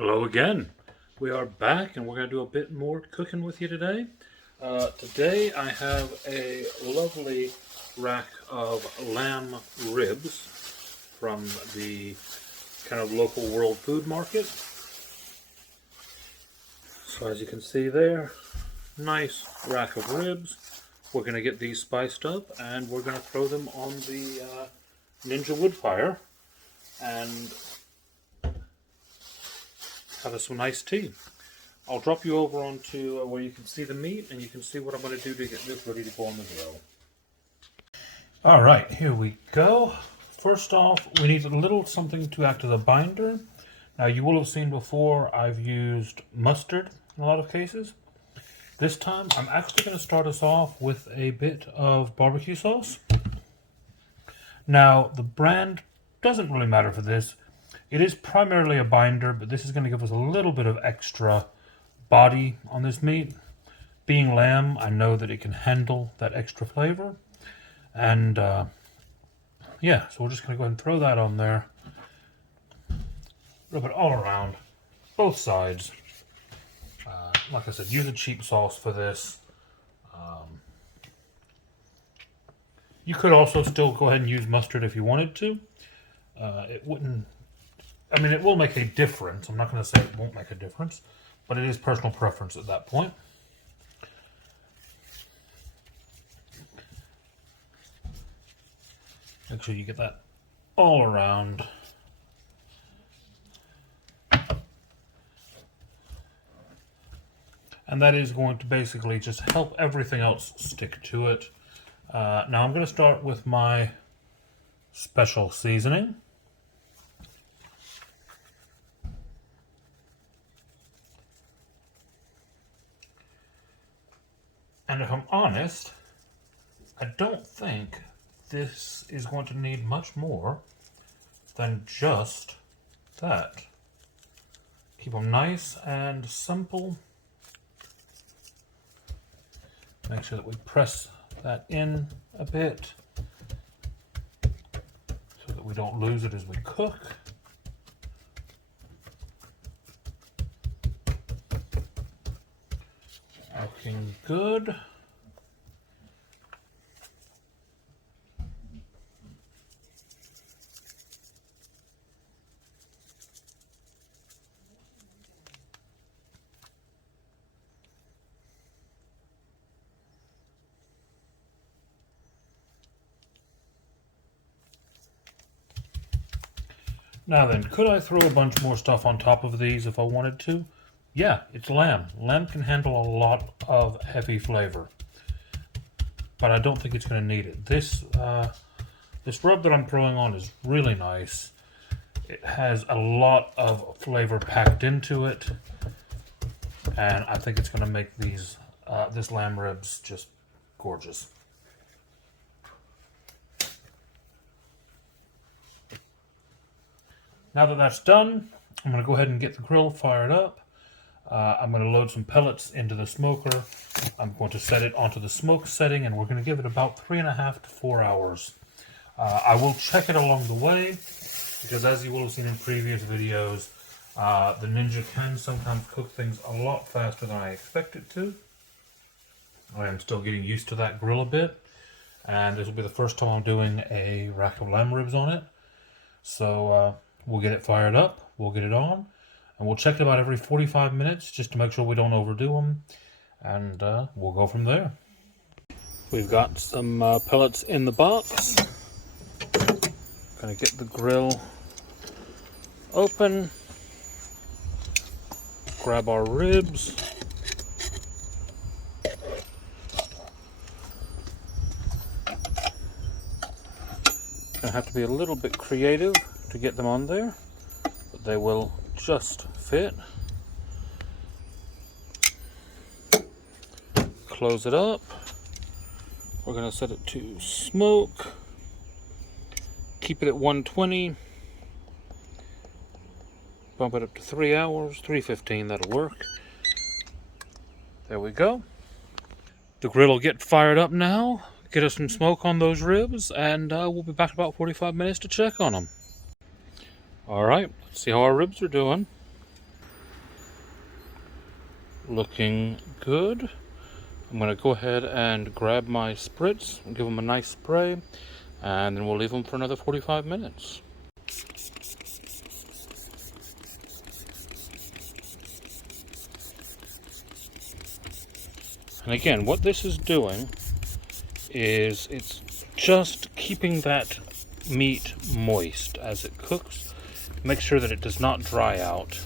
Hello again. We are back and we're going to do a bit more cooking with you today. Today I have a lovely rack of lamb ribs from the kind of local world food market. So as you can see there, nice rack of ribs. We're going to get these spiced up and we're going to throw them on the Ninja Woodfire and have us some nice tea. I'll drop you over onto where you can see the meat and you can see what I'm going to do to get this ready to go on the grill. Alright, here we go. First off, we need a little something to act as a binder. Now you will have seen before I've used mustard in a lot of cases. This time I'm actually going to start us off with a bit of barbecue sauce. Now the brand doesn't really matter for this. It is primarily a binder, but this is going to give us a little bit of extra body on this meat. Being lamb, I know that it can handle that extra flavor. And yeah, so we're just going to go ahead and throw that on there. Rub it all around, both sides. Like I said, use a cheap sauce for this. You could also still go ahead and use mustard if you wanted to. It wouldn't... I mean, it will make a difference. I'm not going to say it won't make a difference, but it is personal preference at that point. Make sure you get that all around. And that is going to basically just help everything else stick to it. Now I'm going to start with my special seasoning. And if I'm honest, I don't think this is going to need much more than just that. Keep them nice and simple. Make sure that we press that in a bit so that we don't lose it as we cook. Looking good. Now then, could I throw a bunch more stuff on top of these if I wanted to? Yeah, it's lamb. Lamb can handle a lot of heavy flavor, but I don't think it's going to need it. This rub that I'm throwing on is really nice. It has a lot of flavor packed into it, and I think it's going to make these this lamb ribs just gorgeous. Now that that's done, I'm going to go ahead and get the grill fired up. I'm going to load some pellets into the smoker. I'm going to set it onto the smoke setting, and we're going to give it about 3.5 to 4 hours. I will check it along the way, because as you will have seen in previous videos, the Ninja can sometimes cook things a lot faster than I expect it to. I am still getting used to that grill a bit, and this will be the first time I'm doing a rack of lamb ribs on it. So we'll get it fired up, we'll get it on, and we'll check it about every 45 minutes just to make sure we don't overdo them, and we'll go from there. We've got some pellets in the box. Gonna get the grill open, grab our ribs. Gonna have to be a little bit creative to get them on there, but they will just fit. Close it up. We're going to set it to smoke. Keep it at 120. Bump it up to 3 hours, 315, that'll work. There we go. The grill will get fired up now. Get us some smoke on those ribs, and we'll be back in about 45 minutes to check on them. Alright, let's see how our ribs are doing. looking good. I'm going to go ahead and grab my spritz and give them a nice spray, and then we'll leave them for another 45 minutes. And again, what this is doing is it's just keeping that meat moist as it cooks. Make sure that it does not dry out.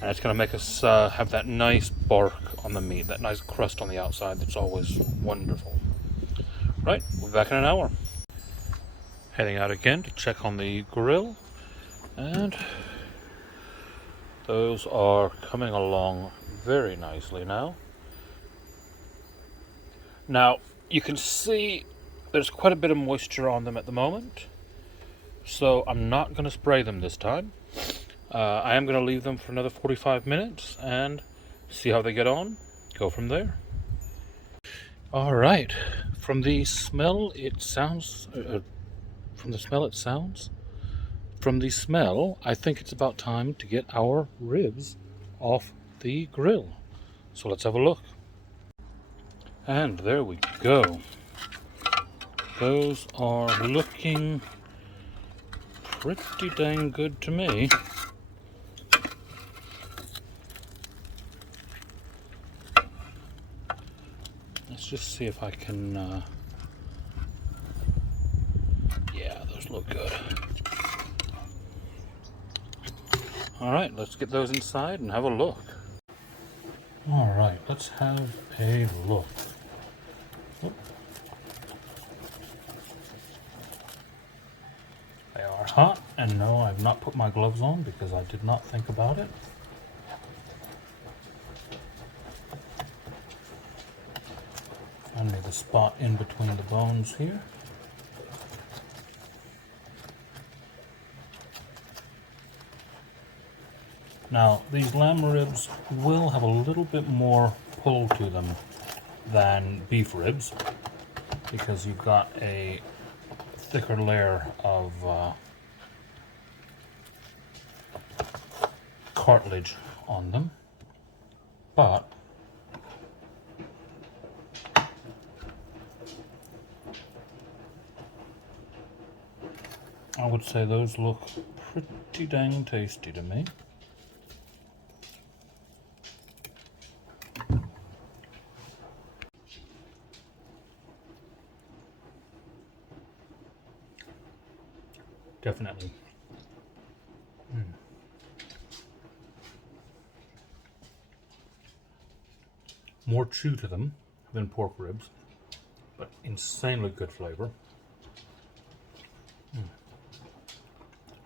And it's going to make us have that nice bark on the meat, that nice crust on the outside that's always wonderful. Right, we'll be back in an hour. Heading out again to check on the grill. And those are coming along very nicely now. Now, you can see there's quite a bit of moisture on them at the moment, so I'm not going to spray them this time. I am going to leave them for another 45 minutes and see how they get on. Go from there. All right. From the smell, it sounds. From the smell, I think it's about time to get our ribs off the grill. So let's have a look. And there we go. Those are looking pretty dang good to me. Let's just see if I can, yeah, those look good. Alright, let's get those inside and have a look. Alright, let's have a look. They are hot, and no, I've not put my gloves on because I did not think about it. Find me the spot in between the bones here. Now, these lamb ribs will have a little bit more pull to them than beef ribs because you've got a thicker layer of cartilage on them, but I would say those look pretty dang tasty to me. Definitely. More chew to them than pork ribs, but insanely good flavor.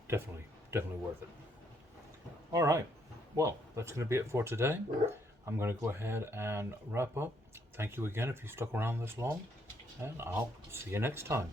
Definitely worth it. All right, well, that's going to be it for today. I'm going to go ahead and wrap up. Thank you again if you stuck around this long, and I'll see you next time.